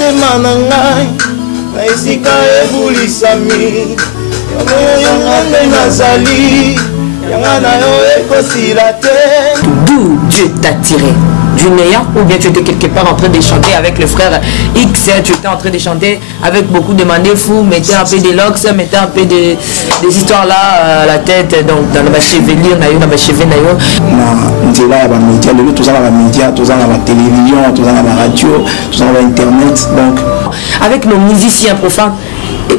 motema na ngai na esika ebulisami yanga nde nazali yanga na yo ekosila te. D'où Dieu t'a tiré? Du néant, ou bien tu étais quelque part en train de chanter avec le frère X, tu étais en train de chanter avec beaucoup de mandefous, mettais un peu de lox, mettais un peu des histoires là à la tête, donc dans la chevelure, dans la cheveux, il y a des médias, tout ça, les médias, tout ça, la télévision, tout ça, la radio, tout ça, l'internet. Donc, avec nos musiciens profanes,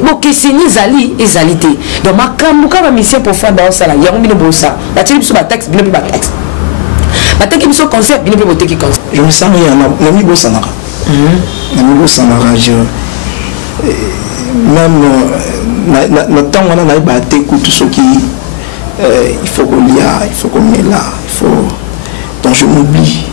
bon, que c'est ni Zali et Zalité. Donc, ma musicien profane dans ça, il y a un minimum de ça. La télé, sur ma texte, bien plus ma texte. Concert, je me sens bien, l'amigo Sanara. L'amigo Sanara, même le temps où on a battu tout ce qui il faut qu'on y a, il faut qu'on est là, il faut. Donc je m'oublie.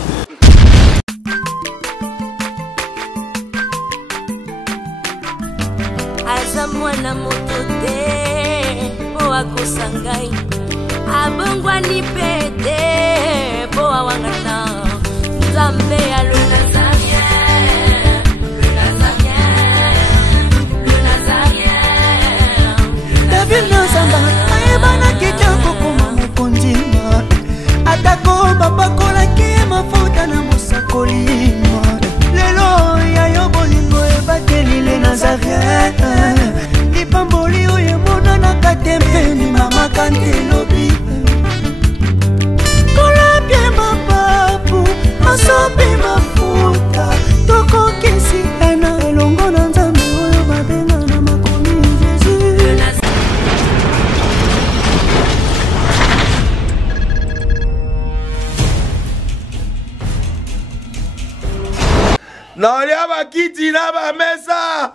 Naolia bakiti na ba mesa.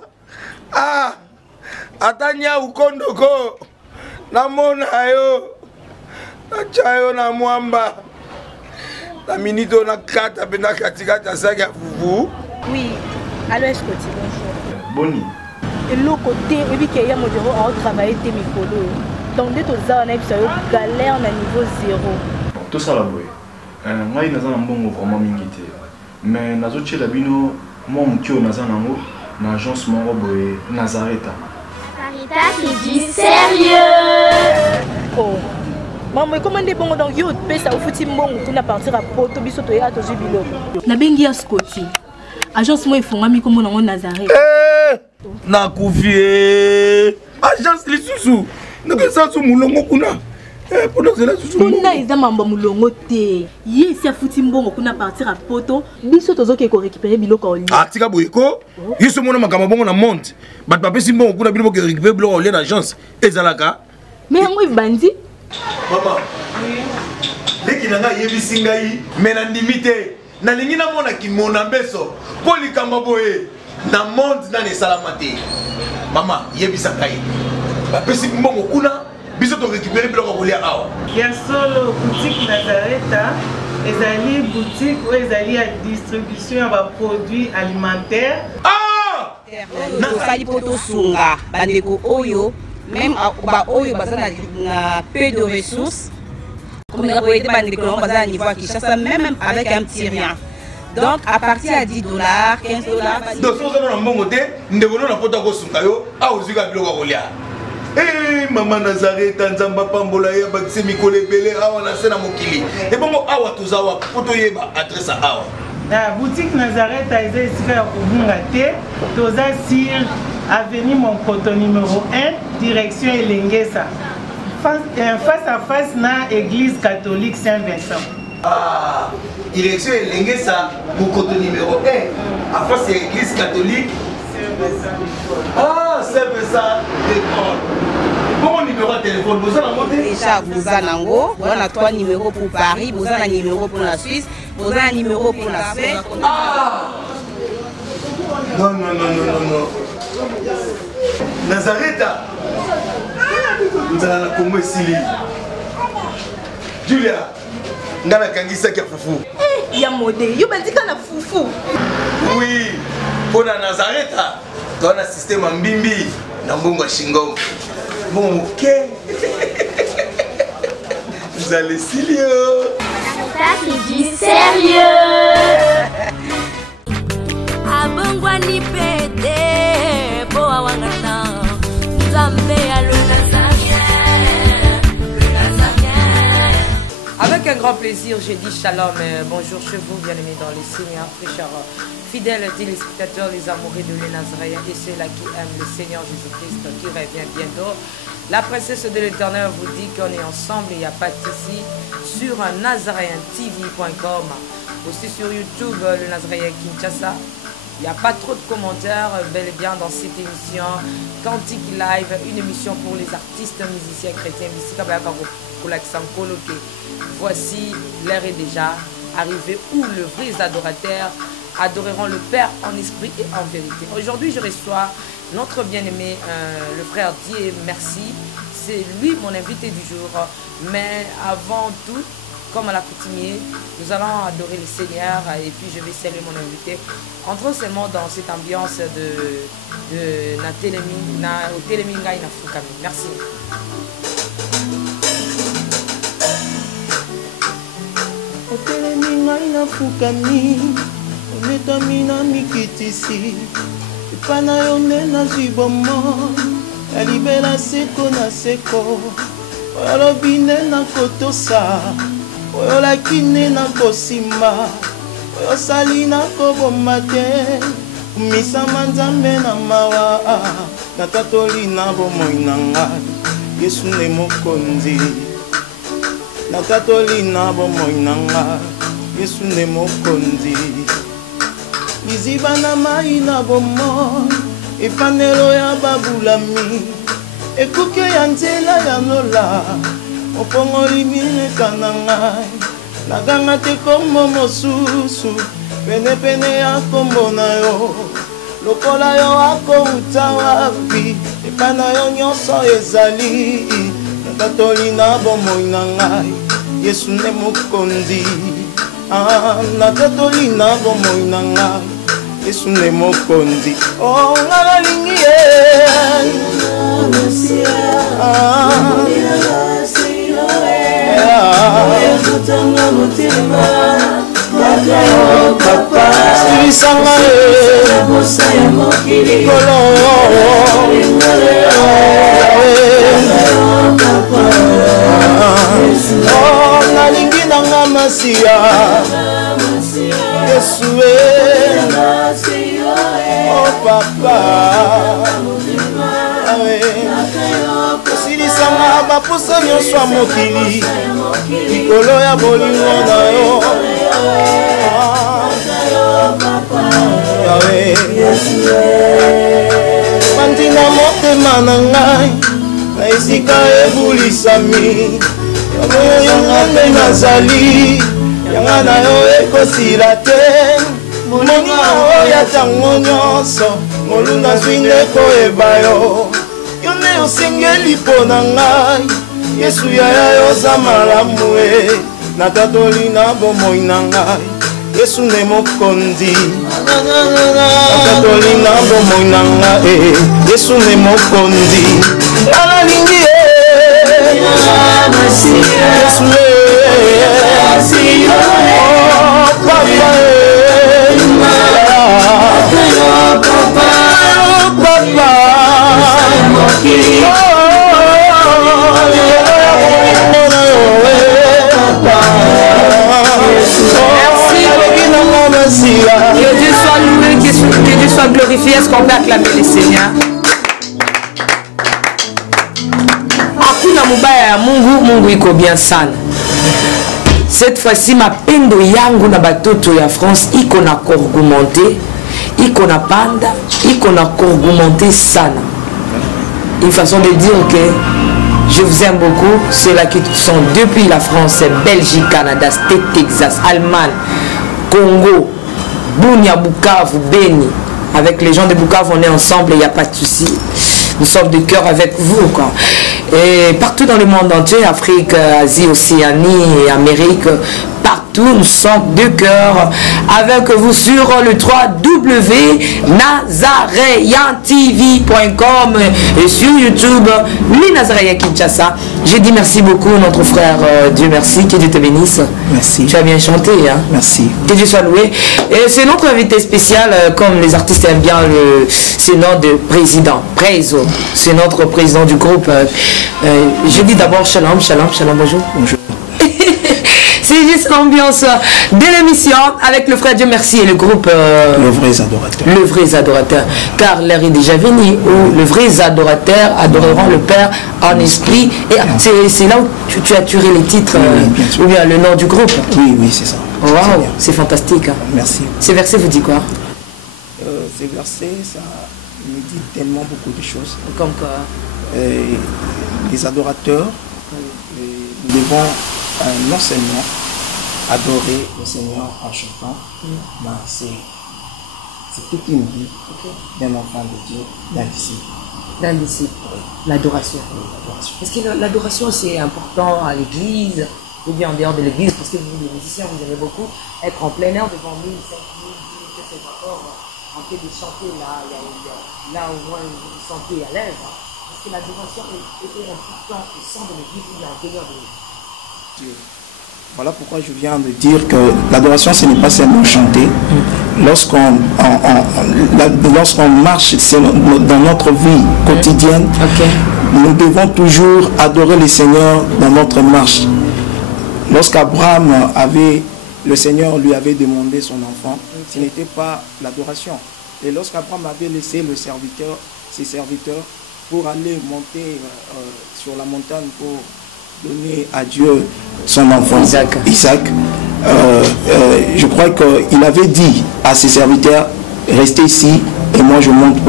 Ah. Atanya ukondoko. Namona yo. Achayo na mwamba. La minito na kata pena katikata saga fufu. Oui. Allô, est-ce que tu bonjour. Boni. Et l'autre côté, et puis qu'il y a mon bureau à travailler tes micros. Donc dès que ça on a galère na niveau 0. Tout ça la boy. Moi il naza mbongo vraiment mingité. Mais nazo tchela bino moi mukio naza nango na agence moko boy Nazareta. Sarita qui dit sérieux. Oh. Maman comment des bongo donc yo pesa au fouti mbongo kuna partir à poto biso to ya to jubilo. Na bengi ya Scotty. Agence moi ifongami comme nango Nazareta. Na kufie. Agence lisusu. Donc ça sous mulongo kuna. Pour cela sous mulongo. Kuna iza mamba mulongo te. Yesi afuti mbongo kuna partir à poto biso tozoke ko récupérer biloko oli. Ah tika boyeko. Yeso mona makama bongo na monte. Bat papa si mbongo kuna biloko récupérer biloko oli na agence ezalaka. Mais yango ibandi. Maman. Leki nanga yebisi ngai mena ndimite. Na lingi na mona ki mona beso. Poli kamba boye. Na monde na ne salamate. Maman yebisa ngai. Bapesi mbongo kuna biso to récupérer biloko kolia awa. Ya solo boutique Nazareta ezali boutique où ezali à distribution ya produits alimentaires. Ah! Nasali poto sunga bandeko oyo même ba oyo bazana na peu de ressources. Comme la boyete bandeko on bazana niveau à Kinshasa même avec un petit rien. Donc à partir à 10 $, 15 $. Donc si on a un bon côté, nous devons nous apporter au sungayo à ozuga biloko kolia. Eh maman Nazareta nzamba pambola ya bakise mikole belé awa na sena mokili. Et bon awa tozawa poto yeba adresse awa. La boutique Nazareta est ici à Obungate, toza sur avenue Monkoto numéro 1, direction Elengesa. Face à face na église catholique Saint-Vincent. Ah, direction Elengesa, Monkoto numéro 1, à face de l'église catholique Saint-Vincent. Ah, Saint-Vincent d'école. Bon numéro de téléphone, vous avez monté déjà vous avez nango, vous avez 3 numéros pour Paris, vous avez un numéro pour la Suisse, vous avez un numéro pour la Suède. Ah! Non, non, non, non, non, non. Nazareta. Vous allez la Congo Sili. Julia. Ngana kangisa kia fufu. Eh, ya modé, yo bandika na fufu. Oui. Pour la Nazareta, tu as un système en bimbi. Nambongo Shingo. Bon, ok. Vous allez Silio. Sarita qui dit sérieux. bongwani pete boa wangana Nzambe ya le Avec un grand plaisir, je dis shalom, bonjour chez vous, bien-aimés dans les Seigneurs, très chers fidèles téléspectateurs, les amoureux de les Nazaréens et ceux-là qui aiment le Seigneur Jésus-Christ qui revient bientôt. La princesse de l'Éternel vous dit qu'on est ensemble, il n'y a pas de souci, sur nazaréentv.com, aussi sur YouTube, le Nazaréen Kinshasa. Il n'y a pas trop de commentaires, bel et bien dans cette émission Cantique Live, une émission pour les artistes, musiciens, chrétiens, voici l'heure est déjà arrivée où le vrai adorateur adoreront le Père en esprit et en vérité. Aujourd'hui, je reçois notre bien-aimé, le frère Dieu Merci. C'est lui mon invité du jour. Mais avant tout, comme à l'accoutumée, nous allons adorer le Seigneur et puis je vais saluer mon invité. Entrons seulement dans cette ambiance de Téléminga Inafukami. Merci. Téléminga Inafukami, onetami na mikitisi, epana yo nde nazwi bomo, ya libela seko na seko, oyolobi nde nakotosa, oyolaki nde nakosimba, oyosali nakoboma te, kumisama Nzambe na mawa, natatoli na bomoi na ngai, Yesu nde mokonzi. Natatoli na bomoi na ngai, Yesu nde mokonzi. Liziba na mai na bomoi, epanelo ya babulami, ekuke ya nzela ya nola, opongoli mileka na ngai. Naganga te kombo mosusu, penepene ya kombo na yo, lokola yo akouta wapi, epana yo nyonso ezali. Natatoli na bomoi na ngai, Yesu nde mokonzi. Natatoli na bomoi na ngai, Yesu nde mokonzi. Oh, nga nalingi ye silisanga ye kolo nalingi nanga masiya Yesu oh papa silisanga baposa nyonso ya mokili likolo ya bolingo na yo bantina motema na ngai na esika ebulisami yanga nde nazali yanga na yo ekosila te moninga oyo atango nyonso molunga zwi nde koyeba yo yo nde osengeli mpo na ngai Yesu yaya yoza malamu natatoli na bomoi na ngai Yesu nde mokonzi natatoli na bomoi na ngai Yesu nde mokonzi nalingi Yesu oh papa Que Dieu soit loué, que Dieu soit glorifié. Est-ce qu'on peut acclamer le Seigneur? Hakuna mubaya ya Mungu, Mungu iko bien sana. Cette fois-ci mapendo yangu na batoto ya France iko na korgumonte, iko na panda, iko na korgumonte sana. Une façon de dire que je vous aime beaucoup, ceux-là qui sont depuis la France, Belgique, Canada, State, Texas, Allemagne, Congo, Bunia, Bukavu, Beni. Avec les gens de Bukavu, on est ensemble, il n'y a pas de souci. Nous sommes de cœur avec vous, quoi. Et partout dans le monde entier, Afrique, Asie, Océanie, Amérique, partout partout. Nous sommes de cœur avec vous sur le www.nazaréantv.com et sur YouTube, les Nazaréens Kinshasa. Je dis merci beaucoup notre frère, Dieu merci, que Dieu te bénisse. Merci. Tu as bien chanté, hein? Merci. Que Dieu soit loué. Et c'est notre invité spécial, comme les artistes aiment bien ce nom de président, Prézo. C'est notre président du groupe. Je dis d'abord shalom, shalom, shalom, bonjour. Bonjour. C'est juste l'ambiance de l'émission avec le frère Dieu merci et le groupe Le Vrai Adorateur. Le Vrai Adorateur. Car l'heure est déjà venue où le Vrai Adorateur adoreront le Père en esprit. Et c'est là où tu as tiré les titres ou bien le nom du groupe. Oui, oui, c'est ça. Waouh, c'est fantastique. Merci. Ces versets vous dit quoi? Ces versets, ça me dit tellement beaucoup de choses. Comme quoi? Les adorateurs, nous devons non seulement adorer le Seigneur en chantant, mais c'est toute une vie d'un enfant de Dieu, d'un disciple. D'un disciple, l'adoration. Est-ce que l'adoration c'est important à l'église ou bien en dehors de l'église? Parce que vous, les musiciens, vous aimez beaucoup être en plein air devant 1000, 5000, 10 000, c'est encore en train de chanter là au moins vous vous sentez à l'aise. Est-ce que l'adoration était importante au sein de l'église ou bien en dehors de l'église? Voilà pourquoi je viens de dire que l'adoration, ce n'est pas seulement chanter. Lorsqu'on marche dans notre vie quotidienne, nous devons toujours adorer le Seigneur dans notre marche. Lorsqu'Abraham le Seigneur lui avait demandé son enfant, ce n'était pas l'adoration. Et lorsqu'Abraham avait laissé ses serviteurs, pour aller monter sur la montagne pour donner à Dieu son enfant Isaac, je crois qu'il avait dit à ses serviteurs, restez ici et moi je monte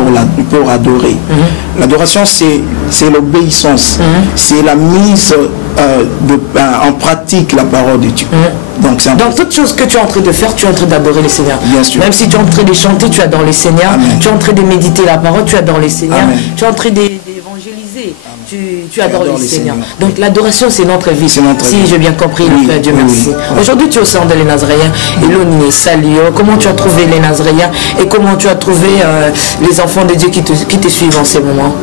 pour adorer. L'adoration, c'est l'obéissance, c'est la mise en pratique la parole de Dieu. Donc toute chose que tu es en train de faire, tu es en train d'adorer le Seigneur. Bien sûr. Même si tu es en train de chanter, tu adores le Seigneur. Amen. Tu es en train de méditer la parole, tu adores le Seigneur. Amen. Tu es en train d'évangéliser, tu adores le Seigneur. Donc l'adoration, c'est notre vie. Si j'ai bien compris, le frère Dieu merci. Aujourd'hui, tu es au centre des Nazaréens. Et l'on salue. Comment tu as trouvé les Nazaréens et comment tu as trouvé les enfants de Dieu qui te suivent en ces moments?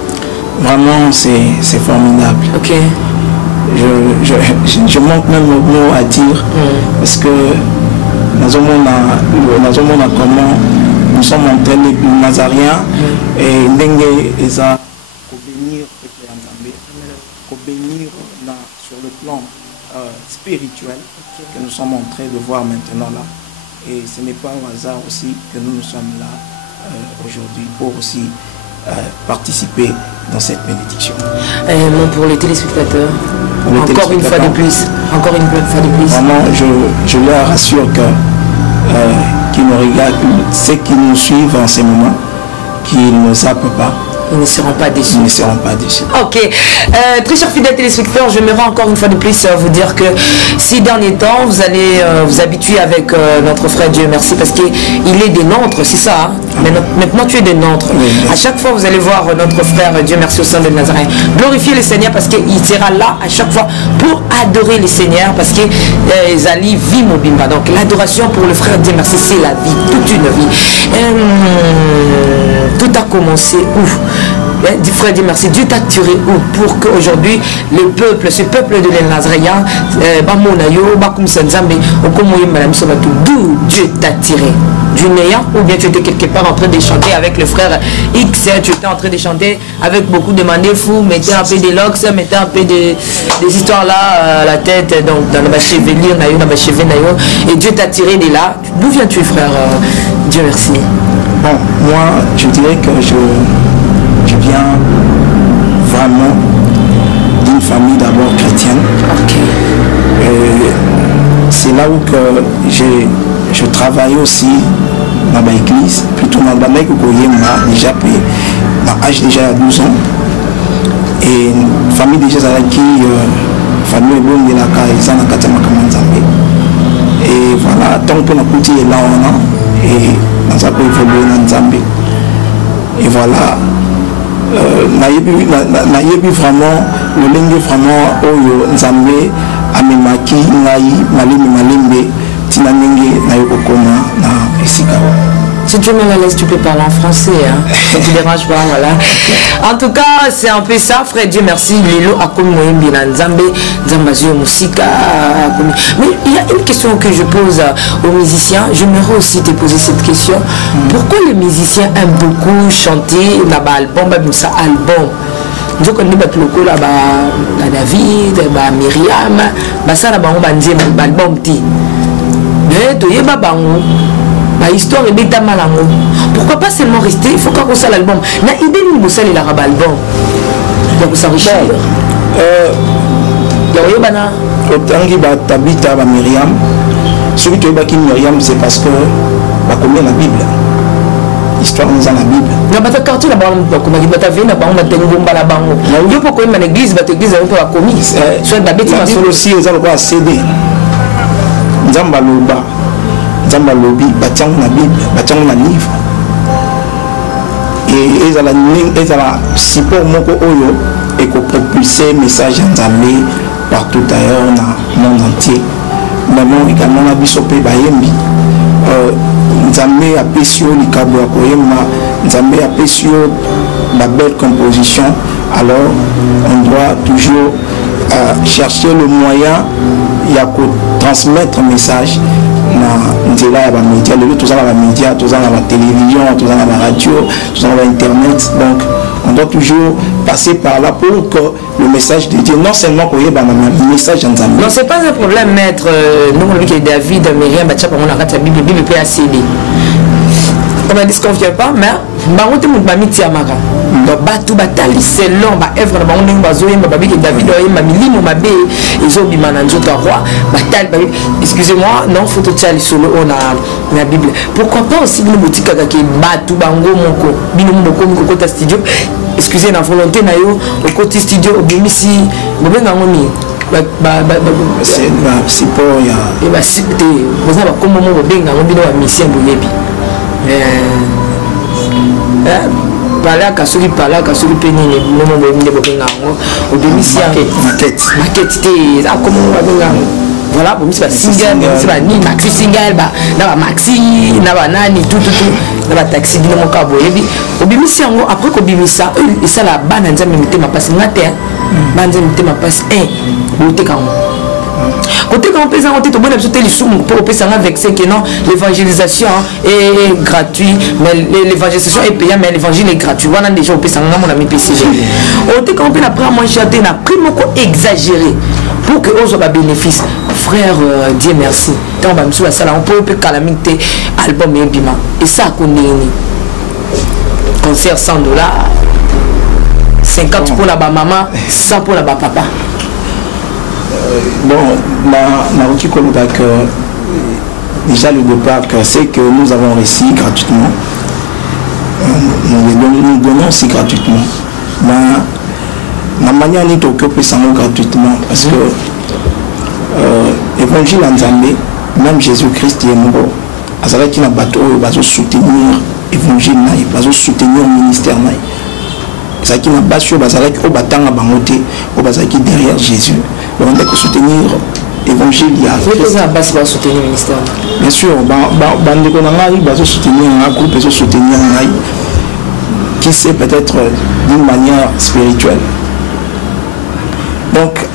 Vraiment, c'est formidable. Ok. Je manque même le mot à dire parce que nous sommes comment nous sommes entrés les Nazaréens et Ndenge Eza bénir sur le plan spirituel que nous sommes en train de voir maintenant là. Et ce n'est pas un hasard aussi que nous sommes là aujourd'hui pour aussi participer dans cette bénédiction. Pour les téléspectateurs, encore une fois de plus. Vraiment, je leur rassure que qu'ils nous regardent, ceux qui nous suivent en ces moments, qu'ils ne zappent pas. Ils ne seront pas déçus. Ils ne seront pas déçus. Ok. Très chers fidèles téléspectateurs, je me rends encore une fois de plus vous dire que ces derniers temps, vous allez vous habituer avec notre frère Dieu merci parce qu'il est des nôtres, c'est ça. Hein? Mais maintenant tu es des nôtres. Oui, à chaque fois, vous allez voir notre frère Dieu merci au sein de Nazareth. Glorifier le Seigneur parce qu'il sera là à chaque fois pour adorer le Seigneur parce que Zali vit Mobimba. Donc l'adoration pour le frère Dieu merci, c'est la vie, toute une vie. Tout a commencé où? Frère Dieu merci, Dieu t'a tiré où pour qu'aujourd'hui le peuple, ce peuple de les Nazaréens, d'où Dieu t'a tiré? Du néant ou bien tu étais quelque part en train de chanter avec le frère X, tu étais en train de chanter avec beaucoup de mandefous, mettez un peu de lox, mettez un peu des histoires là à la tête, donc dans la chevelure, et Dieu t'a tiré de là. D'où viens-tu frère Dieu merci? Bon, moi je dirais que je viens vraiment d'une famille d'abord chrétienne. C'est là où que je travaille aussi dans l'église, plutôt dans la déjà à l'âge déjà à 12 ans. Et famille déjà qui famille bonne de la Kaïsa na Katama Kamanzambe. Et voilà, tant que nous côté là on a et dans ça peut évoluer dans Zambie. Et voilà. Nayebi vraiment le lingue vraiment oyo Nzambe amemaki ngai malimbe tina ndenge nayokokoma na esika. Si tu es mal à l'aise, tu peux parler en français, hein. Ça te dérange pas, voilà. En tout cas, c'est un peu ça, frère. Dieu merci. Lilo a comme moi, Nzambe, Nzambazio, Musika. Mais il y a une question que je pose aux musiciens. J'aimerais aussi te poser cette question. Pourquoi les musiciens aiment beaucoup chanter dans l'album, même ça album? Je connais pas le là, David, Myriam, ça là, on va dire l'album ti. Mais tu y a ma histoire est bêta malango. Pourquoi pas seulement rester? Il faut qu'on ça l'album. Na idée ni bossal il a rabat album. Donc ça riche. Ya bana otangi ba Tabita ba Myriam. Celui qui est Myriam c'est parce que ba combien la Bible. Histoire nous dans la Bible. Na bata quartier la bango comme dit bata vient na bango na tengomba la bango. Yo pourquoi même l'église bata église on peut la commis. Soit da bêta ma solo aussi ils ont quoi CD. Nzamba loba. Nzamba lobi batiango na Bible, batiango na livre. Et ils ont la support moko oyo et ko propulser message Nzambe partout ailleurs dans le monde entier. Maintenant également na biso pe bayembi. Nzambe apesio likabo ya koyema, Nzambe apesio la belle composition. Alors on doit toujours chercher le moyen ya ko transmettre un message na nzela ya ba médias, tous dans la médias, tous dans la télévision, tous dans la radio, tous dans l'internet. Donc on doit toujours passer par là pour que le message de Dieu, non seulement pour le message en Nzambe. Non, c'est pas un problème, maître. Nous, on dit que David, Myriam, on a raté la Bible, peut assez. On ne disconfie pas, mais on te montre ma tiamara. Batu batali selon ba œuvre na bango bazoye babi que David oye ma milimo mabe ezobi mananzo ta roi batali. Excusez-moi, non faut te tali solo on a la Bible. Pourquoi pas aussi bino botika ka ke batu bango moko bino moko ko ta studio. Excusez na volonté na yo au côté studio obimisi bobenga ngoni c'est pour ya et ba site boza ba komo mo bobenga ngobino wa mission boyebi voilà kasuri pala kasuri penine nomo boyinde bobenga ngo obimisi maquette te a comme bobenga voilà bomisi ba single bomisi ba ni maxi single ba na ba maxi na ba nani tout na ba taxi dino mo ka boyebi obimisi ngo après ko bimisa et ça la bana nzambe mitema passe ngate banze mitema passe bote ka côté quand on peut s'en tout bon absolument les sous pour peut s'en vexer que non l'évangélisation est gratuit mais l'évangélisation est payante mais l'évangile est gratuit voilà déjà on peut s'en mon ami PC côté quand on peut la prendre moins chanter na prime exagéré pour que on soit bénéfice frère Dieu merci tant ba msou ça là on peut calamité album et bima et ça qu'on est concert $100 50 pour la maman 100 pour la papa. Bon, Naruki Koloba, déjà le départ, c'est que nous avons réussi gratuitement. Nous donnons aussi gratuitement. La manière dont on peut s'en gratuitement, parce que l'évangile en Zambie, même Jésus-Christ est mort. Alors qu'il y a un bateau, il va soutenir l'évangile, il va soutenir le ministère. C'est qui n'a pas sûr, au battant à Bangoté, au bazaki derrière Jésus. On doit soutenir l'évangile. Il va soutenir le ministère. Bien sûr, il va soutenir un groupe, il va soutenir un qui sait peut-être d'une manière spirituelle. Donc,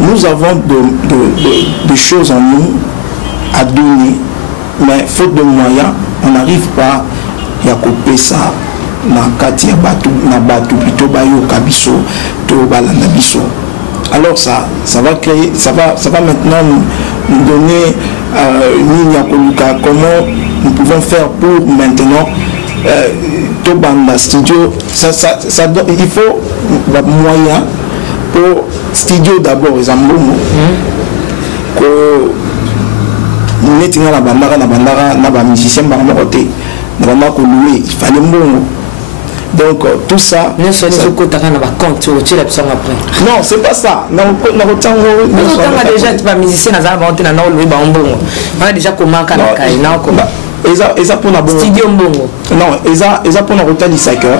nous avons des choses en nous à donner, mais faute de moyens, on n'arrive pas à couper ça. Na kati ya batu na batu plutôt bayo kabiso to balanda biso. Alors ça va créer, ça va maintenant nous donner comment nous pouvons faire pour maintenant to banda studio il faut moyen pour studio d'abord les ambomo que netinga na bandara na ba musicien ba mokoté na ba ko louer il fallait mbongo. Donc tout ça. Non, c'est pas ça. Déjà, tu vas musicien dans un vente dans le bambou. On a déjà comment studio mbongo. Non, ils pour notre hôtel Issaker.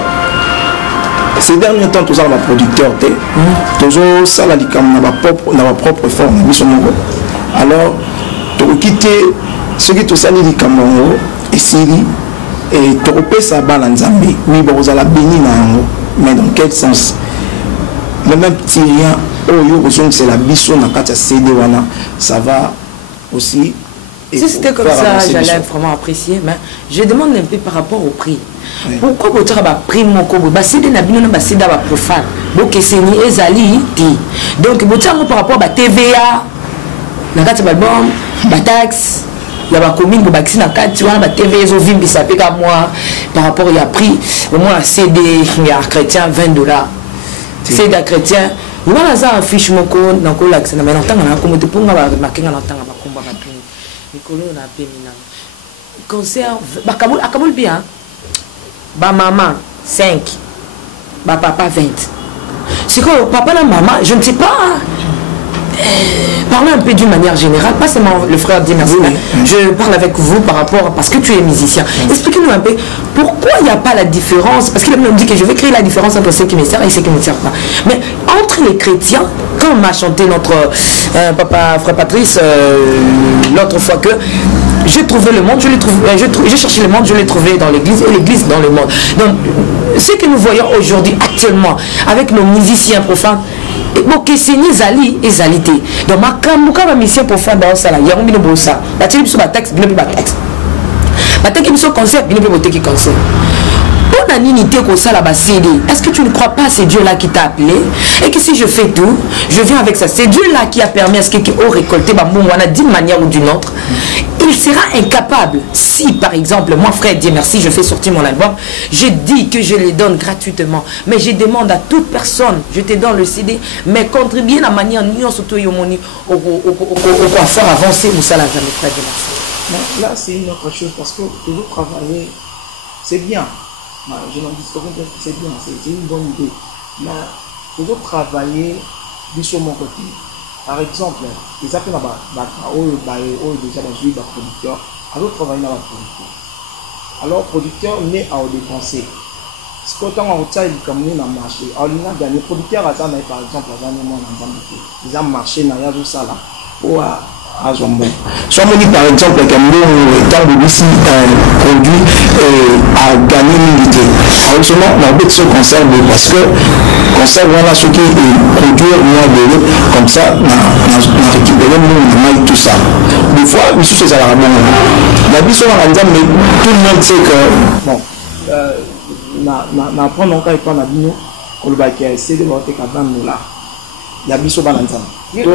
Ces derniers temps, tous les producteurs, tous ça la ma propre forme. Alors, quitter ce qui est au salé du Cameroun et Syrie et tropé ça bas en Zambie. Oui, bon, vous allez bénir mais dans quel sens? Le même petit rien, c'est la bisso dans la CD, ça va aussi. Si c'était comme ça, j'allais vraiment apprécier, mais je demande un peu par rapport au prix. Oui. Pourquoi vous avez pris mon cobo? C'est des nabino, c'est des profane. Donc, c'est ni ezali. Donc, vous avez par rapport à TVA, la carte d'album, la taxe, il y a des communes qui ont la carte, tu vois, la TVA, ils ont vu, ça fait comme moi, par rapport à prix, au moins, c'est des chrétiens, $20. C'est des chrétiens. Voilà, ça affiche mon compte, dans le lac, mais longtemps, on a comme pour moi, marqué dans longtemps, on va combattre. Nicolo na pémina. Concert, Kaboul bien. Ba maman 5. Ba papa 20. C'est quoi papa et maman, je ne sais pas. Parlez un peu d'une manière générale, pas seulement le frère dit merci. Je parle avec vous par rapport, parce que tu es musicien. Expliquez-nous un peu pourquoi il n'y a pas la différence. Parce qu'il me dit que je vais créer la différence entre ceux qui me servent et ceux qui ne me servent pas. Mais entre les chrétiens, quand on m'a chanté notre papa, frère Patrice, l'autre fois que j'ai trouvé le monde, j'ai cherché le monde, je l'ai trouvé dans l'église et l'église dans le monde. Donc, ce que nous voyons aujourd'hui, actuellement, avec nos musiciens profanes, donc c'est ni zali et zalité. Donc ma mission profane dans ça là, il y a un minimum de ça. La télé sur la texte, bien plus la texte. La télé sur concert, bien plus beauté qui concert. Pour la unité comme ça là-bas, est-ce que tu ne crois pas à ce Dieu là qui t'a appelé et que si je fais tout, je viens avec ça. C'est Dieu là qui a permis à ce qu'il ait récolté d'une manière ou d'une autre. Il sera incapable si par exemple moi frère Dieu merci je fais sortir mon album, je dis que je les donne gratuitement, mais je demande à toute personne, je te donne le CD, mais contribuer la manière nous surtout au faire avancer ou ça là jamais frère Dieu merci. Là c'est une autre chose parce que toujours travailler c'est bien. Je n'en dis pas que c'est bien, c'est une bonne idée. Mais toujours travailler sur mon côté. Par exemple, les appels déjà producteur, alors travailler dans la producteur. Alors, producteur n'est à dépenser. Ce que quand on a comme nous dans le marché, alors il a gagné. Producteur a par exemple, ils ont marché dans la ça là. Pour à Zombo. Soit on dit par exemple que nous, dans le ici, produit à gagner l'unité. Alors seulement, on a besoin de ce conserve parce que conserve voilà ce qui est produit moins de l'eau, comme ça, on a récupéré nous, tout ça. Des fois, nous sommes à la main. La vie sur la mais tout le monde sait que bon, on apprend donc à prendre la bino, on va essayer de monter quand même nous là. Il y a biso balanzana. Il y a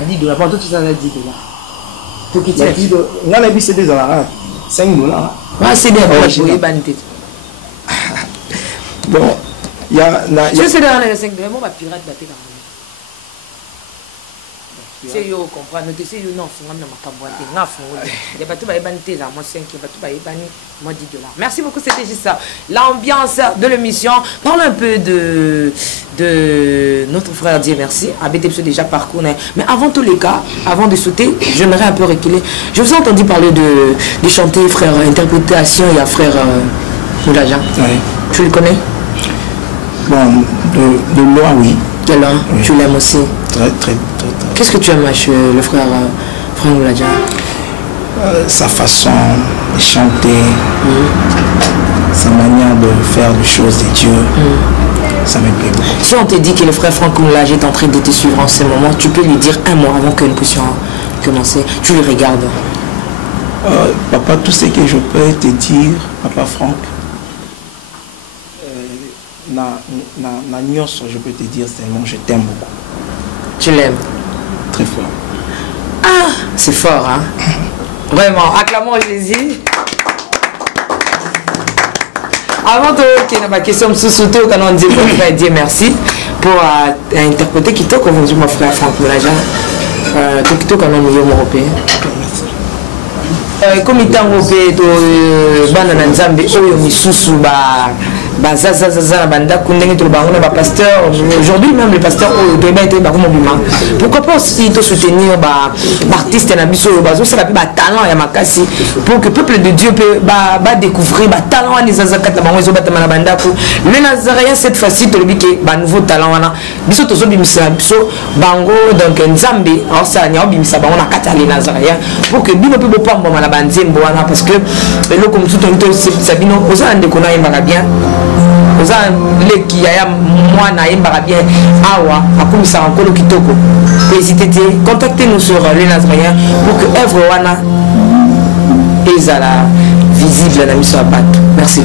$10. Pendant tout ça, $10. Pour quitter. On a les CD $5. Ah, c'est des poches, oui, banité. Bon, il y a. Je sais dans les $5, moi, ma pirate battait quand même. C'est yo comprendre, tu sais yo non, faut même ma camboité, il y a pas tout banité là, moi 5, il y a pas tout bani, moi $10. Merci beaucoup, c'était juste ça. L'ambiance de l'émission, parle un peu de notre frère Dieu merci, ABT déjà parcours, mais avant tous les cas, avant de sauter, j'aimerais un peu reculer. Je vous ai entendu parler de chanter frère interprétation et à frère Moulaja. Oui. Tu le connais? Bon, de loin oui. De loin, oui. Tu l'aimes aussi? Très. Qu'est-ce que tu aimes chez le frère Moulaja? Sa façon de chanter, sa manière de faire les choses de Dieu, ça me plaît beaucoup. Si on te dit que le frère Franck Moulaja est en train de te suivre en ce moment, tu peux lui dire un mot avant que nous puissions commencer. Tu le regardes. Papa, tout ce que je peux te dire, Papa Franck, je peux te dire tellement je t'aime beaucoup. Tu l'aimes? Très fort. Ah, c'est fort, hein? Vraiment, acclamons Jésus. Avant de ma question, surtout quand on dit mon frère Dieu merci pour interpréter Kito comme on dit mon frère Franck Moulaja. Kito quand on est européen. Comme il est européen, Banana Nzambe, Oyo Misusu, Aujourd'hui même les pasteurs pourquoi pas aussi soutenir l'artiste talent pour que le peuple de Dieu peut découvrir talent le Nazaréen cette fois-ci nouveau talent bango donc nzambe pour que bino peut pas parce que le comme tout sabino bien contactez-nous sur le Nazaréen pour que œuvre wana ezala visible na miso abat. Merci.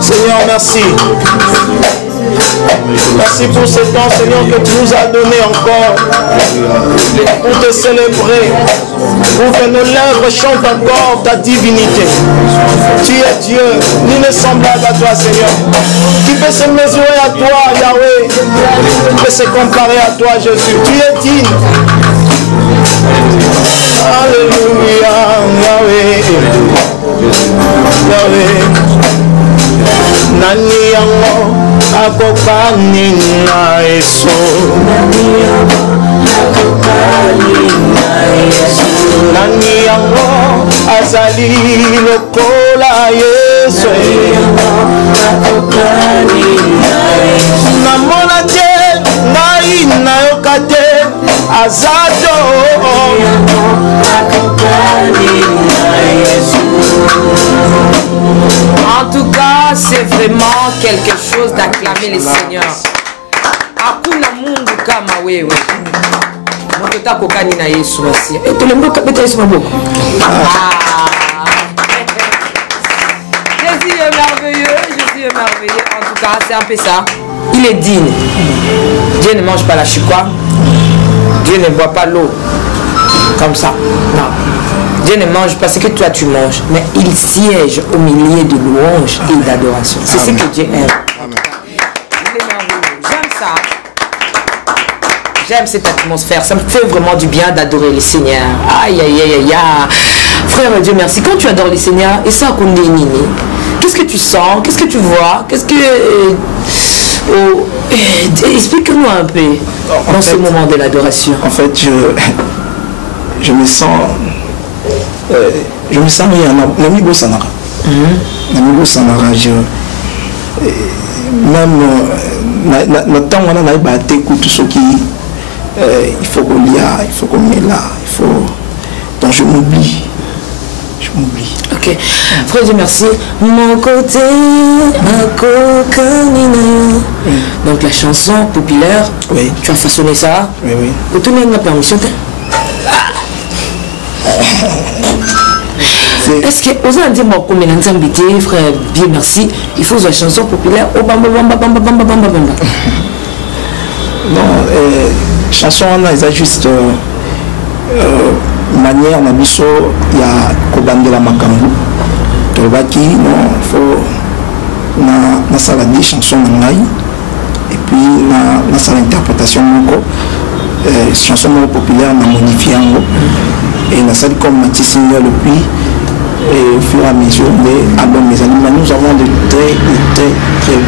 Seigneur, merci. Merci pour ce temps, Seigneur, que tu nous as donné encore pour te célébrer, pour que nos lèvres chantent encore ta divinité. Tu es Dieu, nul n'est semblable à toi, Seigneur. Qui peut se mesurer à toi, Yahweh? Qui peut se comparer à toi, Jésus? Tu es digne. Alléluia, Yahweh. Yahweh. Nani yango akokani na Yesu. Nani yango akokani na Yesu. Nani yango ezali lokola Yesu namona te ngai nayoka te azato En tout cas, c'est vraiment quelque chose d'acclamer les seigneurs. Hakuna Mungu kama wewe. Motota kokani na Yesu basi. Tulemboka beta Yesu maboko. Jésus est merveilleux, Jésus est merveilleux. En tout cas, c'est un peu ça. Il est digne. Dieu ne mange pas la chikwa. Dieu ne boit pas l'eau. Comme ça. Non. Dieu ne mange pas ce que toi tu manges, mais il siège au milieu de louanges et d'adoration. C'est ce que Dieu aime. J'aime ça. J'aime cette atmosphère. Ça me fait vraiment du bien d'adorer le Seigneur. Aïe, aïe, aïe, aïe, aïe. Frère Dieu merci. Quand tu adores le Seigneur, et ça, qu'est-ce que tu sens? Qu'est-ce que tu vois? Qu'est-ce que... explique-nous un peu dans ce moment de l'adoration. En fait, je me sens bien. Namigo Sanara. Namigo Sanara, même notre temps, on a battu tout ce qui il faut qu'on lia, il faut qu'on met là, il faut. Donc je m'oublie. Je m'oublie. Ok. Frère Dieu merci. Mon côté, un cocanina. Donc la chanson populaire. Oui. Tu as façonné ça. Oui, oui. Pour tout le monde, la permission. Est-ce que vous avez dit moi comme un frère Dieu merci, il faut une chanson populaire au bamba bamba bamba bamba bamba bamba. Non, chanson on a juste manière na biso ya kobandela makambo. Tobaki non faut na sala des chansons ngai et puis na sala interprétation moko chanson populaire na modifié et na salle comme Mathieu Signor depuis et au fur et à mesure des albums mes amis, nous avons de très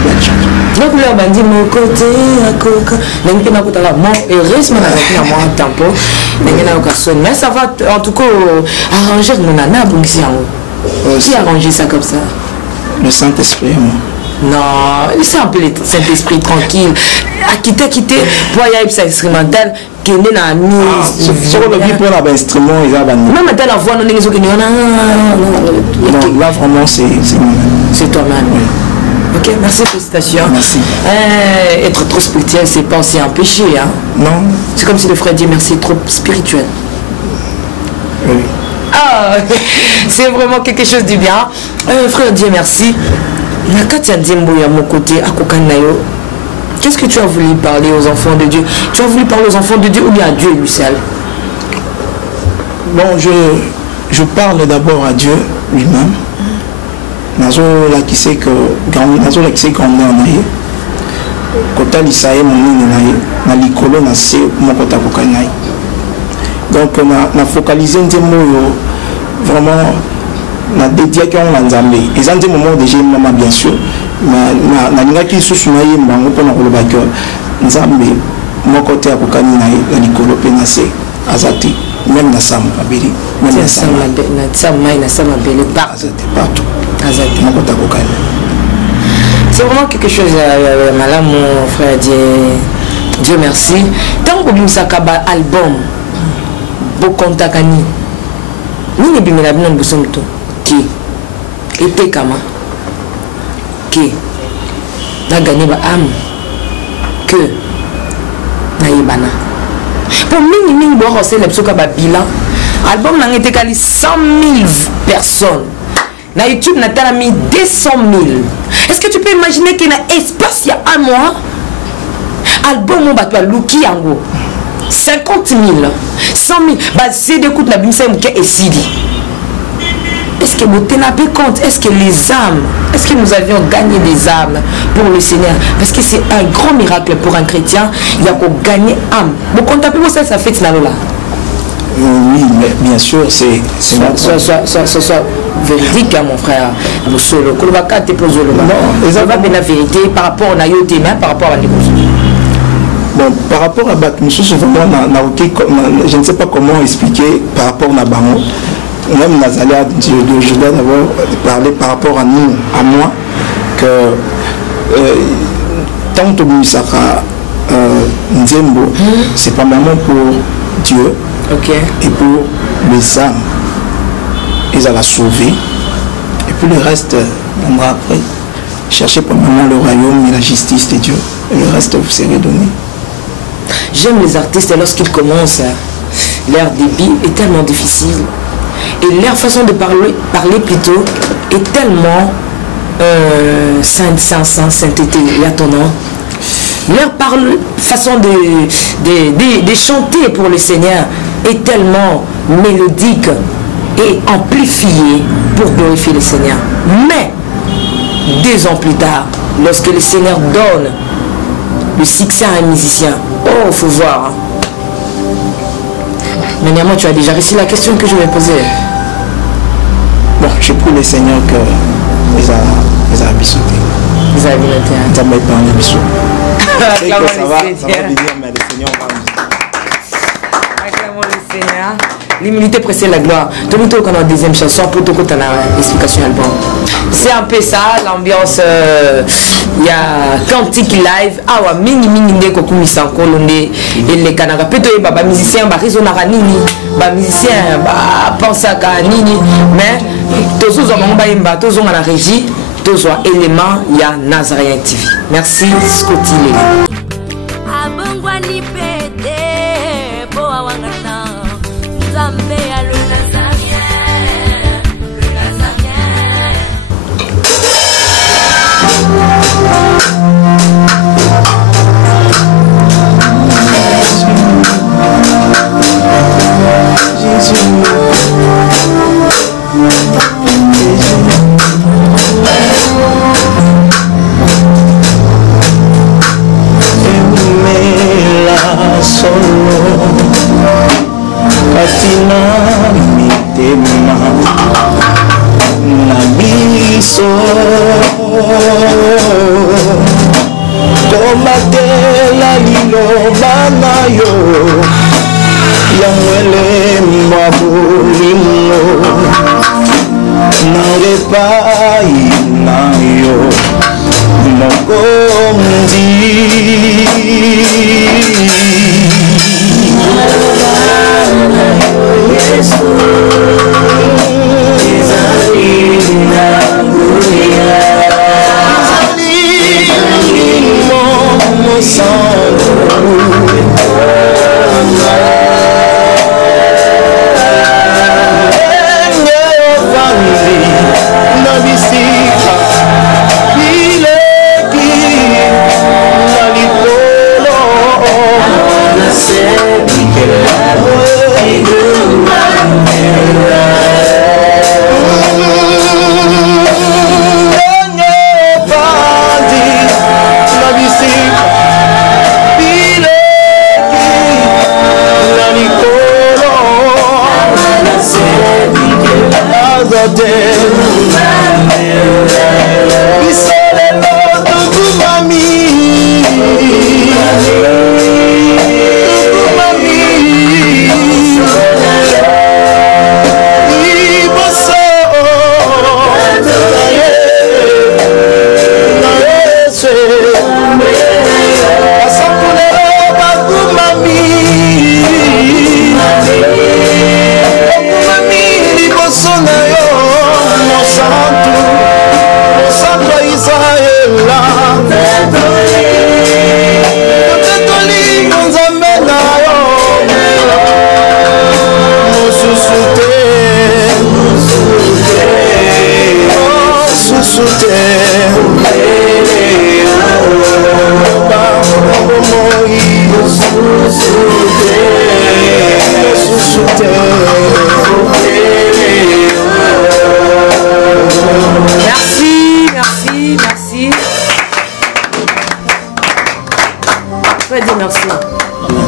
belles chansons. Donc là on dit mon côté à coca n'aime pas n'importe la mort et reste mon avec la mort tempo n'aime pas occasion mais ça va en tout cas arranger mon nana bon qui a arrangé ça comme ça. Le Saint-Esprit moi. Non, c'est un peu le Saint-Esprit tranquille. À quitter, pour y aller ça instrumental, qui est né dans sur le vie pour l'instrument, ils ont abandonné. Même à la voix, non, les autres, non, là vraiment c'est toi-même. Ok, merci, félicitations. Merci. Être trop spirituel, c'est pas aussi un péché, hein. Non. C'est comme si le frère dit merci, trop spirituel. Oui. Ah, c'est vraiment quelque chose de bien. Frère Dieu merci. Qu'est-ce que tu as voulu parler aux enfants de Dieu? Tu as voulu parler aux enfants de Dieu ou bien à Dieu lui seul? Bon, je parle d'abord à Dieu lui-même. Nazo la qui sait que nazo la qui sait qu'on est en aïe. Kota lisae mon nini na likolo na se mon kota kokanaï. Donc na focaliser un mot vraiment na dédié qu'on l'a nzambe. Ils ont des moments déjà maman bien sûr. Na ninga ki susu na ye mbango pona koloba que nzambe mon côté akokani na likolo pe na se azati même na sam abeli même na sam na sam abeli partout azati mon côté akokani. C'est vraiment quelque chose madame mon frère Dieu merci. Tant que vous sakaba album bokontakani nini bimela bino mbusomto qui était kama qui n'a gagné ba âme que naïbana pour mini bo c'est le psoka ba bilan album n'a été kali 100 000 personnes na YouTube n'a tala mis 200 000. Est-ce que tu peux imaginer qu'il y a un espace il y a un mois album on battu à Luki Yango 50 000 100 000 bah c'est des coups de la bimsa et Sidi. Est-ce que vous tenez compte? Est-ce que les âmes, est-ce que nous avions gagné des âmes pour le Seigneur? Parce que c'est un grand miracle pour un chrétien. Il y a qu'à gagner âme. Vous comptez ça fait là. Oui, mais bien sûr, c'est soit véridique, hein, mon frère. Vous solo, que le vaca te pose le bas. Ça va bien la vérité par rapport à Nayo Téma, par rapport à Nicolas. Bon, par rapport à Bakmoussou, je ne sais pas comment expliquer par rapport à Nabango. même Nazalia, je dois d'abord parler par rapport à nous, à moi, que tant que Misaka Nzembo, c'est pas vraiment pour Dieu et pour les âmes. Ils allaient sauver. Et puis le reste, on va après chercher pour moment le royaume et la justice de Dieu. Et le reste vous serez donné. J'aime les artistes lorsqu'ils commencent. Leur débit est tellement difficile. Et leur façon de parler plutôt est tellement sainteté, il y a ton nom. Leur façon de chanter pour le Seigneur est tellement mélodique et amplifiée pour glorifier le Seigneur. Mais 2 ans plus tard, lorsque le Seigneur donne le succès à un musicien, oh, il faut voir. Mais néanmoins, tu as déjà réussi la question que je vais poser. Bon, je prie le Seigneur que les a bisoutés. Vous avez bien ça m'a pas un bisou. Ça va venir, mais le Seigneur va acclamons le Seigneur. L'humilité précède la gloire. Tout le temps qu'on a la deuxième chanson pour tout le temps l'explication album. C'est un peu ça, l'ambiance. Il y a Cantique Live. Ah ouais, mini ndeko kumisa kolonde et les Canada. Peut-être baba musicien ba raison na nini, ba musicien ba pensa ka nini, mais tous os hommes ba imba, tous on a la régie, tous os éléments, il y a Nazarien TV. Merci Scotty Lely. Abongwani pete po awangana Nzambe ya le Nazarien, le Nazarien. Katina mitema na biso tomatela liloba na yo ya mwele mabulimo na repai na yo mokondi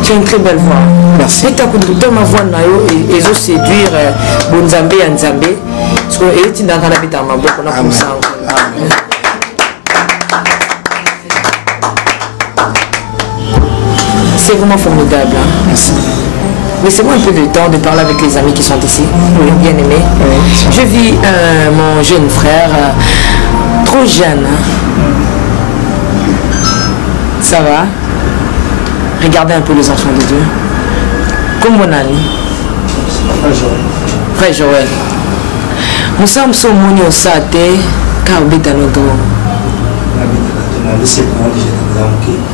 Tu as une très belle voix. Merci. Dans ma voix, et je séduire Bonzambe et Nzambe. Parce que tu n'as pas d'habiter à ma boîte. On a comme ça. C'est vraiment formidable. Hein? Merci. Laissez-moi un peu de temps de parler avec les amis qui sont ici, bien aimés. Je vis mon jeune frère, trop jeune. Hein? Ça va? Regardez un peu les enfants de Dieu. Comme mon ami. Frère Joël. Nous sommes sur mon Osate, car on est à notre.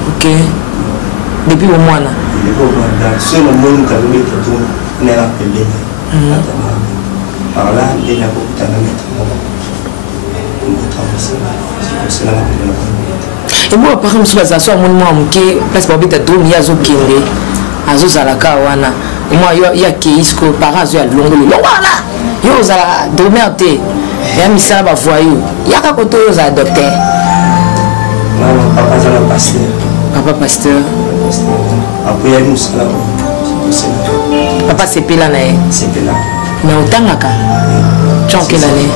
Ok. Depuis au mois là. Par là, il y a beaucoup de et moi, par exemple, je suis place pour habiter à Dom, il y a Zokinde, à Zozalaka, et moi, il y a Keisco, par azo, il y a Longo, voilà, il y a Domerte, il y a Missa Bavoyou, il y a Kakoto, il y a docteur. Papa, c'est un pasteur. Papa, pasteur. Après, il y a une salle. Papa, c'est Pelana. C'est Pelana. Mais autant que tu as quelle année?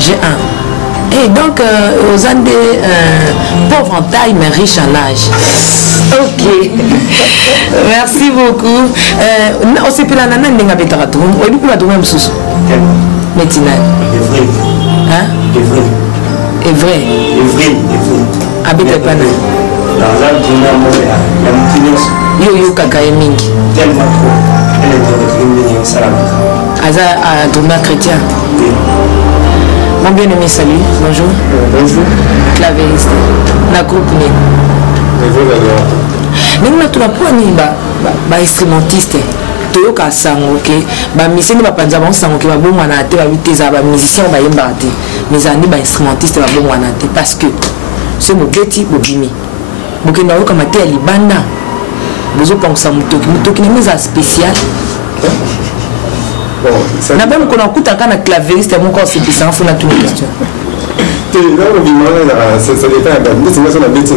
J'ai un. Et donc, aux Andes, pauvre en taille, mais riche en âge. Ok. Merci beaucoup. On s'est pris la nana de Ngabetaratou. On est plus à même sous. Médecine. Hein? Est vrai. Habite pas là. Yo yo kaka mingi. Tellement trop. Elle est de Aza à Douma chrétien. Mon bien-aimé, salut, bonjour. Bonjour. Clavériste. La groupe Né. Mais nous avons un instrumentiste. Toyoka sango ok ba miseni ba panza ba sango ke ba bomwana te ba biteza ba musicien ba yemba te mais ani ba instrumentiste ba bomwana te parce que ce mogeti bobimi bokenda oka mate ya libanda bozo pensa mutoki na meza spécial bon na même qu'on écoute un clavériste mon corps c'est bizarre faut na toute question ça dépend de si on a bêtise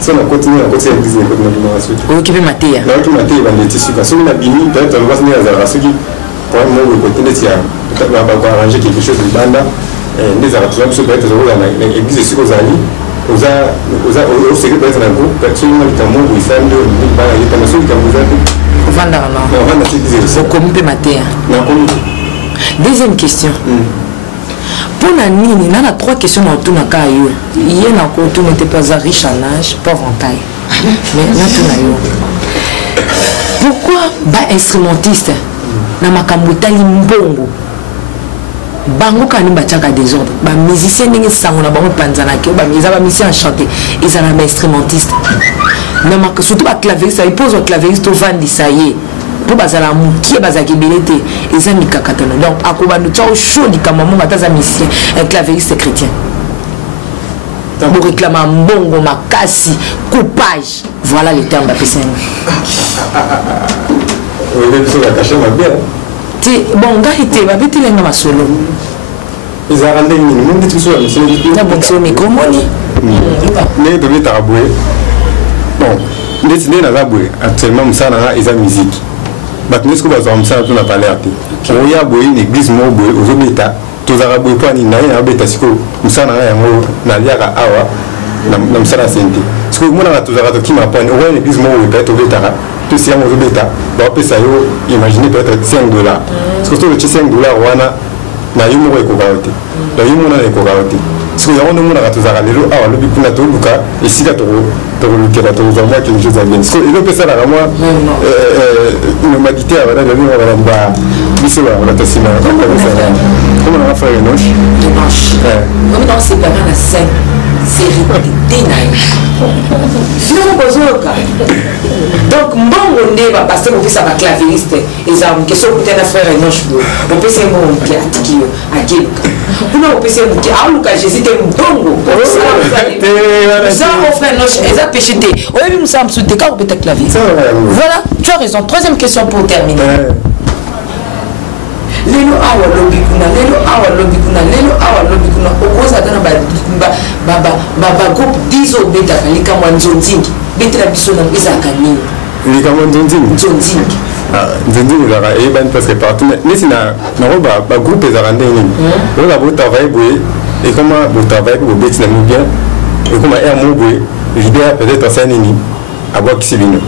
si on a continué à côté l'église on qui fait mater là qui mater va les tissus parce que on a bini peut-être on va se dire à ceux qui pour moi le côté des tiens peut-être on va arranger quelque chose de banda des arabes sur peut-être dans l'église sur aux alliés aux secret peut-être dans le groupe absolument le Cameroun où ils sont de banda il est pas sur le Cameroun vendre non comme peut mater deuxième question. Pour la nini, il y a 3 questions dans tout le cas. Il y a un côté n'était pas riche en âge, pauvre en taille. Mais là, pourquoi les instrumentistes na makambuta limbongo bango kani bachaka désordre ba musicien ningi sango na bango panzana ke ba musicien chanter ils ont un instrumentiste na mak surtout ba clavieriste il pose au clavieriste au vandi ça y est pour bazala mukie bazaki belete eza mikakatano donc akoba no tao chaud likamamo bataza musicien un clavieriste chrétien pour réclamer mbongo makasi coupage voilà le terme bapesana bon gars était babeti lenga masolo ils a rendu une monde tout ça na bon c'est au micro moni mais de taraboué bon les na zaboué actuellement musana ils a musique batnes ko bazo musana to na parler ati on ya boye une église mo boye ozobeta to zaraboué po ni na ya beta siko musana ya ngo na liaka awa na musana sente siko mona to zarato ki ma point on une église mo boye peut-être obeta tout si on obeta ba pesa yo imaginez peut-être $5 parce que le $5 wana na yumo ko kokaote na yumo na ko kokaote siko ya ono mona to zara lelo awa lobi kuna to luka esika to lukela to zama quelque chose à bien siko ilo pesa la moi une humanité voilà le mot voilà ba biso la tasina comment on va faire une noche comme dans ces parents la scène série dénaï donc mbongo nde ba pasteur office ba clavieriste ezam que so peut-être frère et noche on peut se mon pied atikio akeluka kuna on peut se mon aluka jésus te mbongo ça mon frère noche eza péché te oyebi musam soute ka peut-être clavier voilà tu as raison troisième question pour terminer lelo awa lobi kuna okoza tana ba groupe 10 obeta kalika mwanzonzingi betela biso na ezaka nini likamo nzonzingi nzonzingi zaka eyebani parce que partout mais si na ba groupe ezaka ndenge nini oza botravaille boye et comment botravaille pour bobeti na bien et comment air mo boye l'idée peut-être asa nini abwakisi bino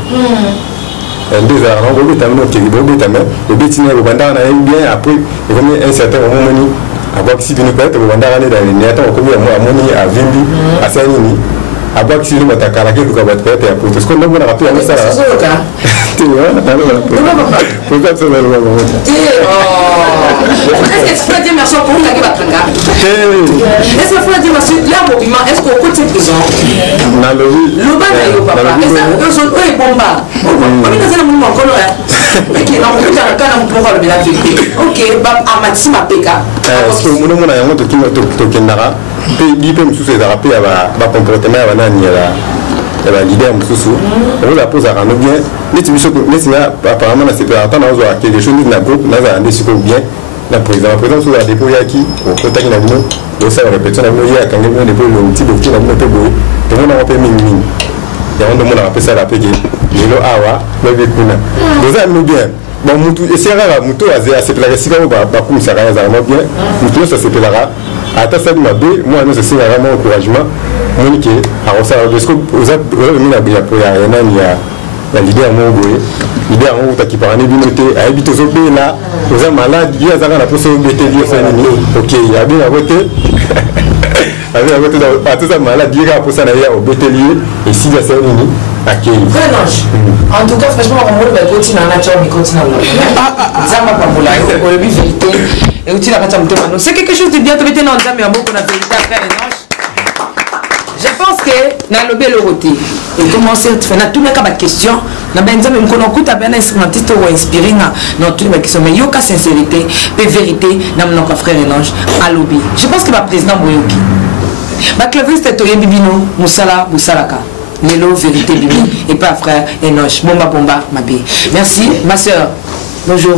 2 heures on va tamé ok bon tamé le bétiner au bandar na bien après il va un certain moment ni abak si bino peut-être au bandar na dans les attends comme amoni à vimbi à sanini abak si le matakala ke ko bat peut-être pour tout ce qu'on a bon rappel à ça tu vois peut-être ça va le moment est-ce que tu peux dire merci pour la batanga est-ce que tu peux dire merci là mouvement est-ce qu'on côté prison na le ba na yo papa est-ce que so oi bomba on est dans le moment encore là et qui non on a quand même pour le la vérité ok ba amati ma peka parce que mon mona yango to kino to kendara pe bi pe mususu ezara pe ba comportement ya nani la leader mususu on la pose à rendre bien neti biso neti na apparemment na séparation na zo quelque chose na groupe na za ande siko bien la président sur la dépôt yaki au contact na bino do ça répétition na bino ya kange bino dépôt le petit dossier na bino pe boy to mona on pe mingi ya on demande à passer la pege lelo awa no be kuna do ça no bien bon mutu essaiera mutu a se placer sika ba comme ça ya za bien mutu ça se plaira ata ça ma be moi non c'est vraiment encouragement monique a ça parce que aux autres mina bien pour ya nani ya leader mo boy leader on ta ki parane binoté a habité zo be là aux gens malades il y a ça na pour se bete dire ça ni OK il y a bien à voter avec à voter à tout ça malade dire pour ça na ya au bételier et si ça c'est ni accueil en tout cas franchement on va continuer à nature mais continuer zamba pamola ko le vérité et outil la kata mtema c'est quelque chose de bien te mettre dans nzambe ya moko na vérité après les anges. Je pense que dans le bel roté et commencer à faire tous les cas de questions na benza même qu'on écoute à bien instrumentiste ou inspiré dans toutes les questions mais yo ka sincérité et vérité na mon frère Elange à lobby. Je pense que le président Boyoki ba claviste to yebibino musala busalaka lelo vérité bibi et pas frère Elange bomba mabe. Merci ma sœur. Bonjour.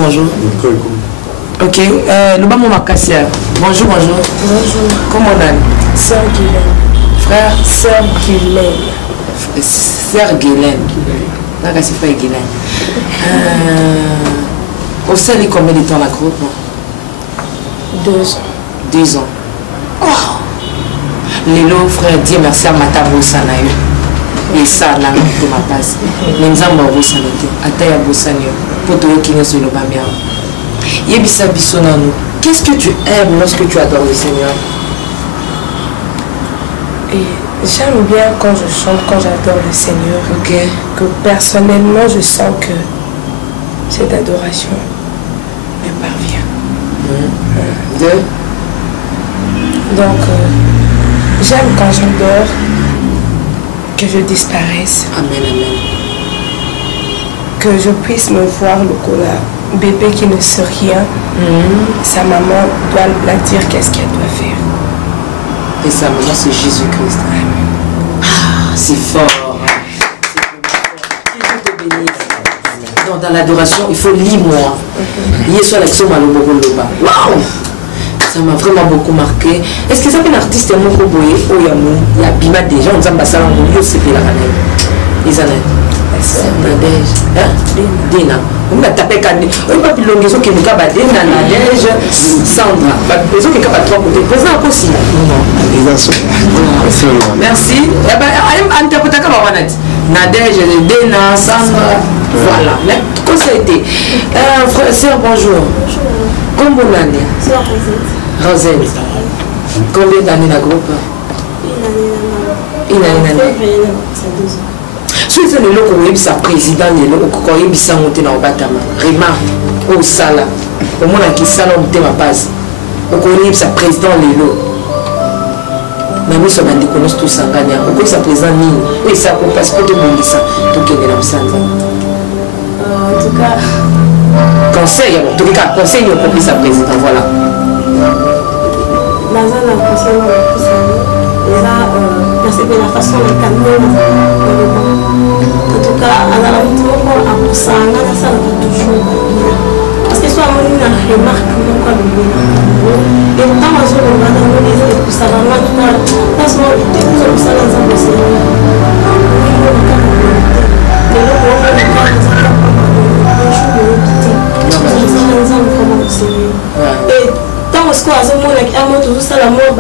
OK, nous ba mon Cassia. Bonjour. Comment on a Sœur Guylaine. Frère Sœur Guylaine. Sœur Guylaine. Là, c'est pas Guylaine. Au sein de combien de temps la groupe? 2 ans. 2 ans. Oh! Lelo, frère, Dieu merci à Matabo Sanayo. Et ça, là, pour ma passe. Les gens m'ont sanoté. Ataya Bossanio. Pour toi qui nous sommes le Bamia. Yebisa Bissonano. Qu'est-ce que tu aimes lorsque tu adores le Seigneur? Et j'aime bien quand je chante, quand j'adore le Seigneur. Ok. Que personnellement, je sens que cette adoration me parvient. Donc, j'aime quand j'adore que je disparaisse. Amen. Que je puisse me voir le cola, bébé qui ne sait rien. Sa maman doit la dire qu'est-ce qu'elle doit faire. Et sa maman, c'est Jésus-Christ. Ah, c'est fort. Donc, dans l'adoration, il faut lire moi. Waouh! Ça m'a vraiment beaucoup marqué. Est-ce que ça fait un artiste Moko Boye ou Yamou? Il y a Bima déjà, on s'en ça en Rio, c'est la canette. Les années. Dina. On a tapé Kane. On n'a pas pu l'onguer qui nous a Dina, Nadège, Sandra. Les autres qui ont 3 côtés. Présent aussi. Merci. Eh bien, interpréter comme on a dit. Nadège, Dina, Sandra. Voilà. Comment ça a été? Frère, sœur, bonjour. Combien d'années? Rosette. Combien d'années la groupe? Une année. Si vous avez le président, vous avez monté dans le bâtiment. Remarque, au sala. Au moins, qui salon de ma base. Vous avez sa président Lélo. Mais nous sommes en déconnaissance tous en gagnant. Vous avez sa président Nini. Oui, ça passe pas de monde ça. Tout qui est dans le centre. En tout cas. Conseil, en tout cas, conseil, nous avons sa président. Voilà. Dans un conseil, nous avons pris ça. C'est la façon de calmer. En tout cas, à la route, ça va toujours. Parce que soit on a une remarque, et quand on va dans le ça va en tout cas, parce que nous ça dans un conseil. Et tant que ce qu'on a toujours ça la mort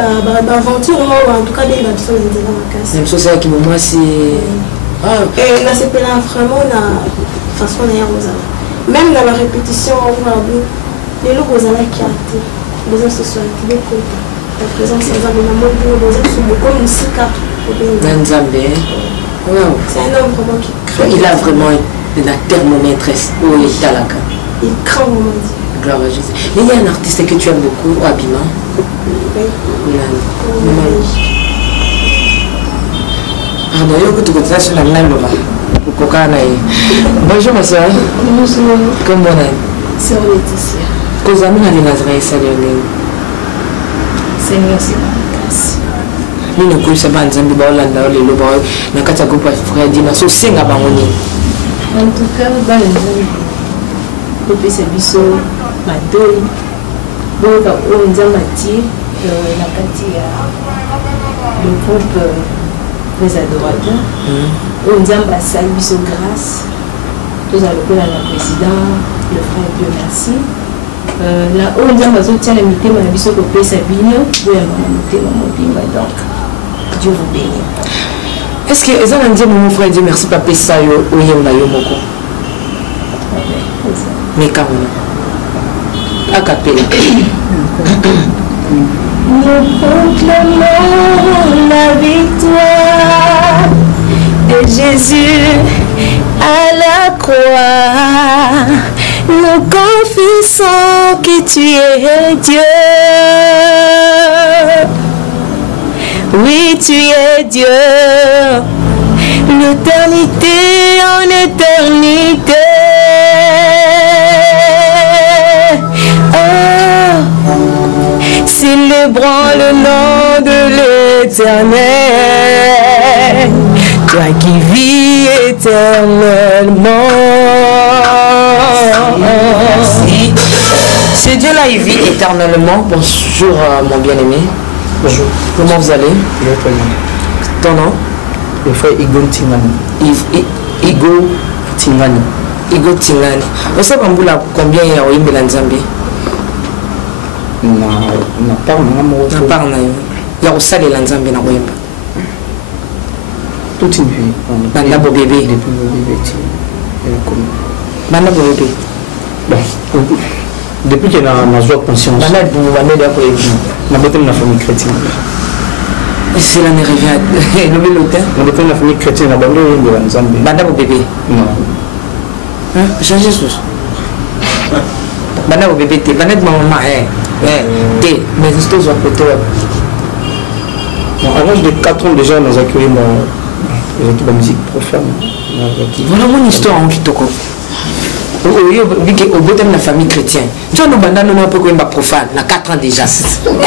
d'aventure, en tout cas, des actions de la casse. Même chose qui moi c'est. Et là, c'est vraiment façon d'ailleurs même dans la répétition on va les lots aux ala qui a été les uns se sont activés contre la présence des hommes dans le monde des autres sont beaucoup musika Nzambe. Wow. C'est un homme vraiment qui il a vraiment la thermométresse où il est à la carte. Il craint au moment. Gloire à Jésus. Mais il y a un artiste que tu aimes beaucoup, Abima. Oui. Pardon, il y a beaucoup de choses sur la même loi. Bonjour ma soeur. Bonjour. Comment on est? C'est Laetitia. Cause amis à Nazareth, salut. Seigneur, c'est ma grâce. Nous ne connaissons pas Nzambi Baolanda, les lois, mais quand tu as compris, frère Dima, so senga bangoni. En tout cas, dans le Nzambi, le PC Bisso, Madoi, Boka Onzamati, la Katia, le groupe Les Adorateurs, Onzamba Salbiso Grâce, tous à l'école à la président, le frère Dieu merci. Là, Onzamba tient la mité, ma biso ko pesa bino, de la mité, mon bimba donc. Dieu vous bénit. Est-ce que les gens disent mon frère Dieu merci papa ça yo oyemba yo moko? Mais quand même. A capella. Nous proclamons la victoire de Jésus à la croix. Nous confessons que tu es Dieu. Oui, tu es Dieu. L'éternité en éternité. Oh, célébrons le nom de l'Éternel, toi qui vis éternellement. Merci. Ce Dieu-là, il vit éternellement. Bonjour, mon bien-aimé. Bonjour. Comment vous allez? Je vais très bien. Ton nom? Le frère Igo Tingani. Igo Tingani. Igo Tingani. Vous savez combien il y a au Yimbe Nzambe? Na part na yo. Il y a au Sale Nzambe na Yimbe. Toute une vie. Banda bo bébé. Depuis mon bébé. Banda bo bébé. Bon. Depuis que na joie conscience. Banda bo banda de ko yebi. Na botte na famille chrétienne. C'est la revient. Le belotin. Na botte na famille chrétienne na bando de Nzambe. Banda bo bébé. Non. Hein? Changer chose. Banda bo bébé te. Banda de maman te. Mais c'est tout ça côté. Bon, à l'âge de 4 ans déjà, nous accueillons la musique profane. Voilà mon histoire en Kitoko. Au bout de la famille chrétienne. Tu as nous bandons un peu comme profane, à 4 ans déjà.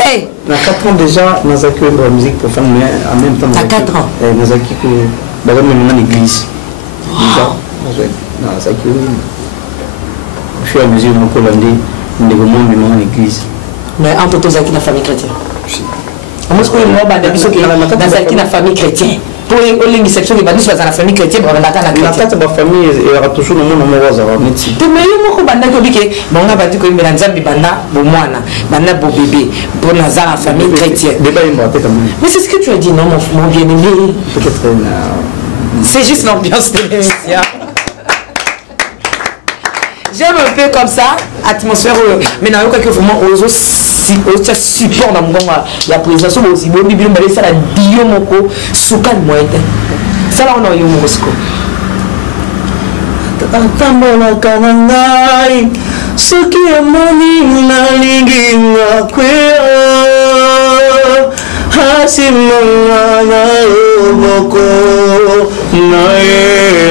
Hey! À 4 ans déjà, nous accueillons la musique profane, mais en même temps. À 4 ans? Nous accueillons l'église. Déjà, nous accueillons. Au fur et à mesure, nous avons nous devons l'église. Mais entre tous, la famille chrétienne. Moi, je connais dans la famille chrétienne. Pour les sections de Bandus, dans la famille chrétienne, on a la famille, il y aura toujours le monde en mauvaise. Mais il y a beaucoup de gens qui ont dit que les gens ont bébé pour la famille chrétienne. Mais c'est ce que tu as dit, non, mon bien-aimé? C'est juste l'ambiance de l'émission. J'aime un peu comme ça, atmosphère. Mais il y a quelque vraiment support dans mon la présence aussi. Bon, bibi ça la dio moko suka moite. Ça là on a eu Moscou. Tambola kanangai suki amoni na linginga kwea hasimanga na yoboko na e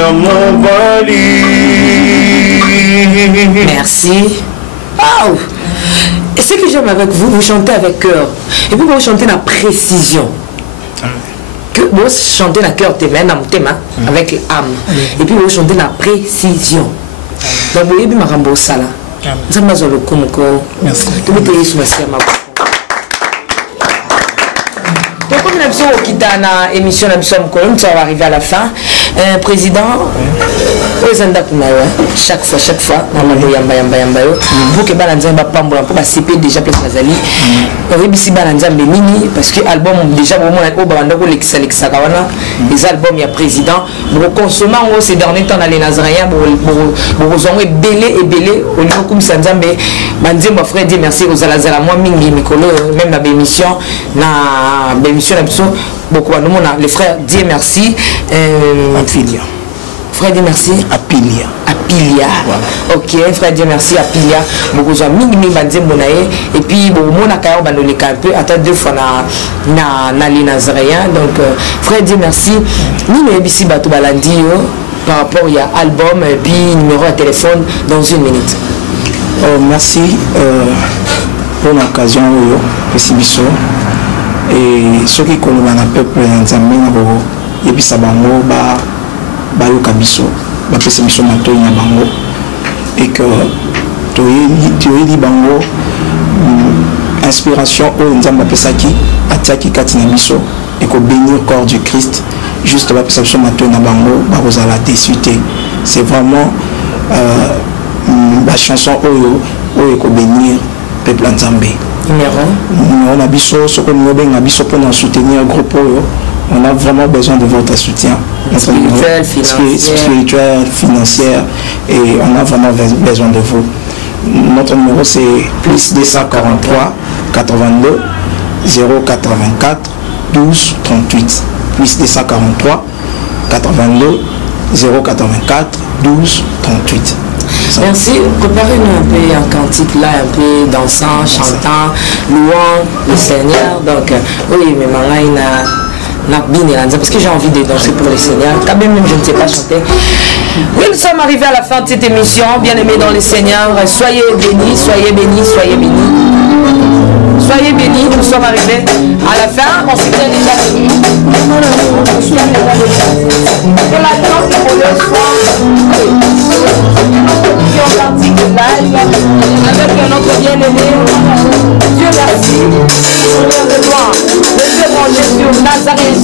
amobali. Merci. Oh. Et ce que j'aime avec vous, vous chantez avec cœur. Et puis vous chantez la précision. Que vous chantez la cœur avec l'âme. Et puis vous chantez la précision. Donc vous avez Marambo Sala. Merci. Donc comme nous avons quitté l'émission, nous sommes arrivés à la fin. Président. chaque fois na yamba yo pour que bana nzambe pambola pour ba CP déjà place nazali rebisi bana nzambe nini parce que album déjà vraiment au banda ko lexa kawana les albums ya président pour consommer en ces derniers temps dans les Nazaréens pour zongo belé au niveau comme nzambe banzemba frère Dieu merci aux alazala moi mingi mikolo même na émission na biso beaucoup nous les frères Dieu merci Frère Dieu merci. Apilia. Voilà. Ok, frère Dieu merci. Apilia. Beaucoup de mingi et puis bon na kayo bandoleka un peu attends 2 fois na les Nazaréens donc frère Dieu merci. Ni no ebisi bato balandi par rapport il y a album et puis numéro de téléphone dans 1 minute. Merci pour l'occasion Pesibiso et ceux qui connaissent un peu nzambe na bo yebisa bango bayoka biso bapesa biso matoi na bango et que toyeli bango inspiration oyo nzambe apesaki atiaki kati na biso et ko bénir corps du Christ juste bapesa biso matoi na bango bakozala déçu te c'est vraiment la chanson oyo ko bénir peuple nzambe numéro na biso soko nyobenga biso pour nous soutenir groupe oyo. On a vraiment besoin de votre soutien spirituel, financier et on a vraiment besoin de vous. Notre numéro c'est plus 243 82 084 12 38 plus 243 82 084 12 38. Merci. Préparez-nous un peu un cantique là, un peu dansant, chantant, louant le Seigneur. Donc, oui, mais parce que j'ai envie de danser pour les seigneurs. Quand même, je ne sais pas chanter. Oui, nous sommes arrivés à la fin de cette émission. Bien aimés dans les seigneurs, soyez bénis, soyez bénis, soyez bénis. Soyez bénis, nous sommes arrivés à la fin. On se tient déjà bénis. Que la grande bonheur soit qui ont parti de live avec un autre bien-aimé. Dieu merci. Seigneur de gloire. Dieu mon Jésus, Nazareth.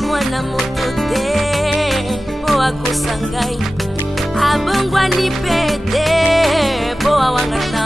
Mwana moto te po akosangai abongwani pete po awangata